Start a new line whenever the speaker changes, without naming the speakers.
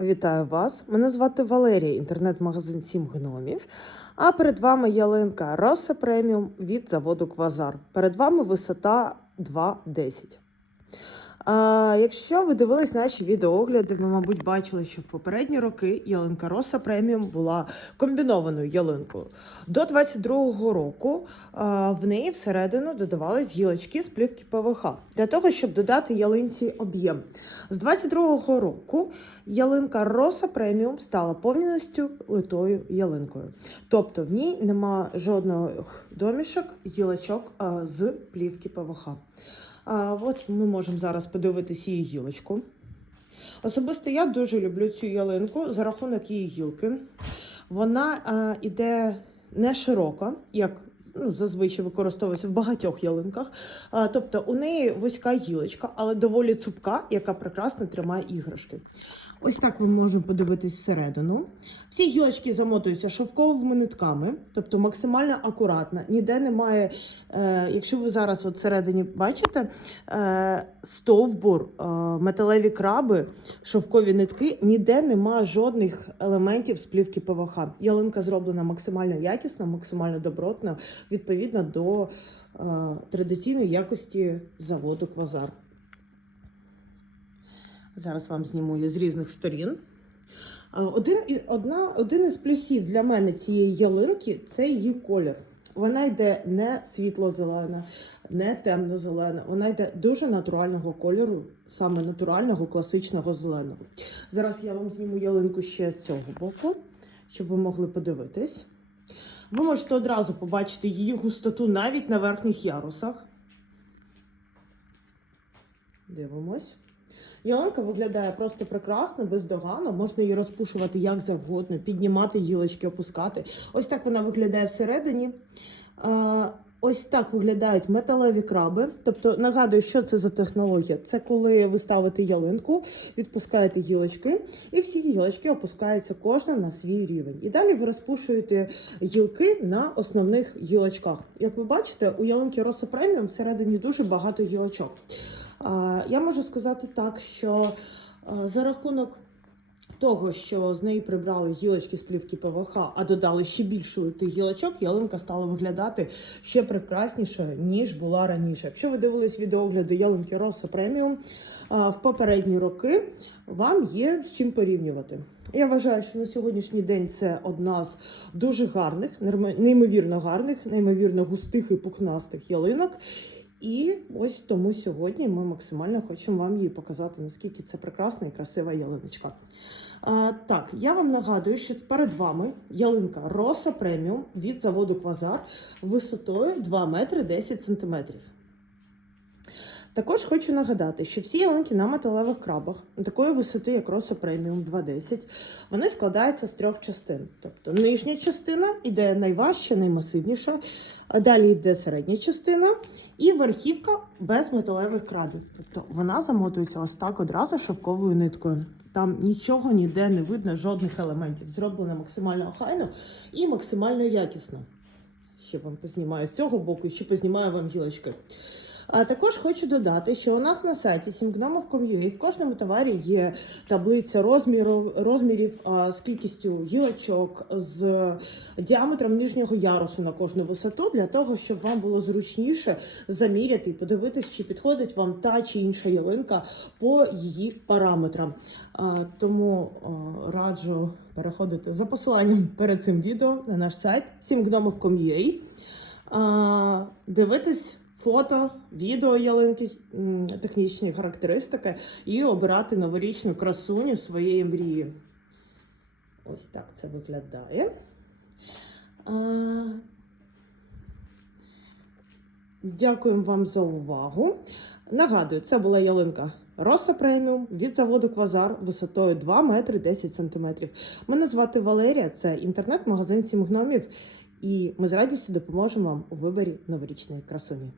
Вітаю вас! Мене звати Валерія, інтернет-магазин Сім гномів. А перед вами ялинка Роса Преміум від заводу Квазар. Перед вами висота 2,10. А, якщо ви дивились наші відеоогляди, ви, мабуть, бачили, що в попередні роки ялинка Роса Преміум була комбінованою ялинкою. До 22-го року а, в неї всередину додавались гілочки з плівки ПВХ для того, щоб додати ялинці об'єм. З 22-го року ялинка Роса Преміум стала повністю литою ялинкою. Тобто в ній нема жодного домішок, гілочок а, з плівки ПВХ. А, от ми можемо зараз подивитися її гілочку. Особисто я дуже люблю цю ялинку за рахунок її гілки. Вона а, іде не широко, як ну, зазвичай використовується в багатьох ялинках. А, тобто у неї вузька гілочка, але доволі цупка, яка прекрасно тримає іграшки. Ось так ми можемо подивитись всередину. Всі гілочки замотуються шовковими нитками, тобто максимально акуратно. Ніде немає, е, якщо ви зараз от всередині бачите, е, стовбур, е, металеві краби, шовкові нитки, ніде немає жодних елементів з плівки ПВХ. Ялинка зроблена максимально якісно, максимально добротно, відповідно до е, традиційної якості заводу Квазар. Зараз вам зніму її з різних сторін. Один, одна, один із плюсів для мене цієї ялинки це її колір. Вона йде не світло-зелена, не темно-зелена. Вона йде дуже натурального кольору, саме натурального, класичного зеленого. Зараз я вам зніму ялинку ще з цього боку, щоб ви могли подивитись. Ви можете одразу побачити її густоту навіть на верхніх ярусах. Дивимось. Ялинка виглядає просто прекрасно, бездоганно. Можна її розпушувати як завгодно, піднімати гілочки, опускати. Ось так вона виглядає всередині. Ось так виглядають металеві краби. Тобто, нагадую, що це за технологія. Це коли ви ставите ялинку, відпускаєте гілочки, і всі гілочки опускаються кожна на свій рівень. І далі ви розпушуєте гілки на основних гілочках. Як ви бачите, у ялинки Rosa Premium всередині дуже багато гілочок. Я можу сказати так, що за рахунок того, що з неї прибрали гілочки з плівки ПВХ, а додали ще більше литих гілочок, ялинка стала виглядати ще прекрасніше, ніж була раніше. Якщо ви дивились відеогляди ялинки Rosa Premium а, в попередні роки, вам є з чим порівнювати. Я вважаю, що на сьогоднішній день це одна з дуже гарних, неймовірно гарних, неймовірно густих і пухнастих ялинок. І ось тому сьогодні ми максимально хочемо вам її показати, наскільки це прекрасна і красива ялиночка. А, так, я вам нагадую, що перед вами ялинка Роса Преміум від заводу Квазар висотою 2 метри 10 сантиметрів. Також хочу нагадати, що всі ялинки на металевих крабах такої висоти, як Rosa Premium 2.10, вони складаються з трьох частин. Тобто нижня частина іде найважча, наймасивніша, а далі йде середня частина і верхівка без металевих крабів. Тобто вона замотується ось так одразу шовковою ниткою. Там нічого ніде не видно, жодних елементів. Зроблено максимально охайно і максимально якісно. Ще вам познімаю з цього боку, ще познімаю вам гілочки. А також хочу додати, що у нас на сайті simgnomov.com.ua в кожному товарі є таблиця розміру, розмірів а, з кількістю гілочок, з діаметром нижнього ярусу на кожну висоту, для того, щоб вам було зручніше заміряти і подивитись, чи підходить вам та чи інша ялинка по її параметрам. А, тому а, раджу переходити за посиланням перед цим відео на наш сайт а, дивитись фото, відео ялинки, технічні характеристики і обирати новорічну красуню своєї мрії. Ось так це виглядає. Дякуємо вам за увагу. Нагадую, це була ялинка Роса Преміум від заводу Квазар висотою 2 метри 10 сантиметрів. Мене звати Валерія, це інтернет-магазин Сім гномів, і ми з радістю допоможемо вам у виборі новорічної красуні.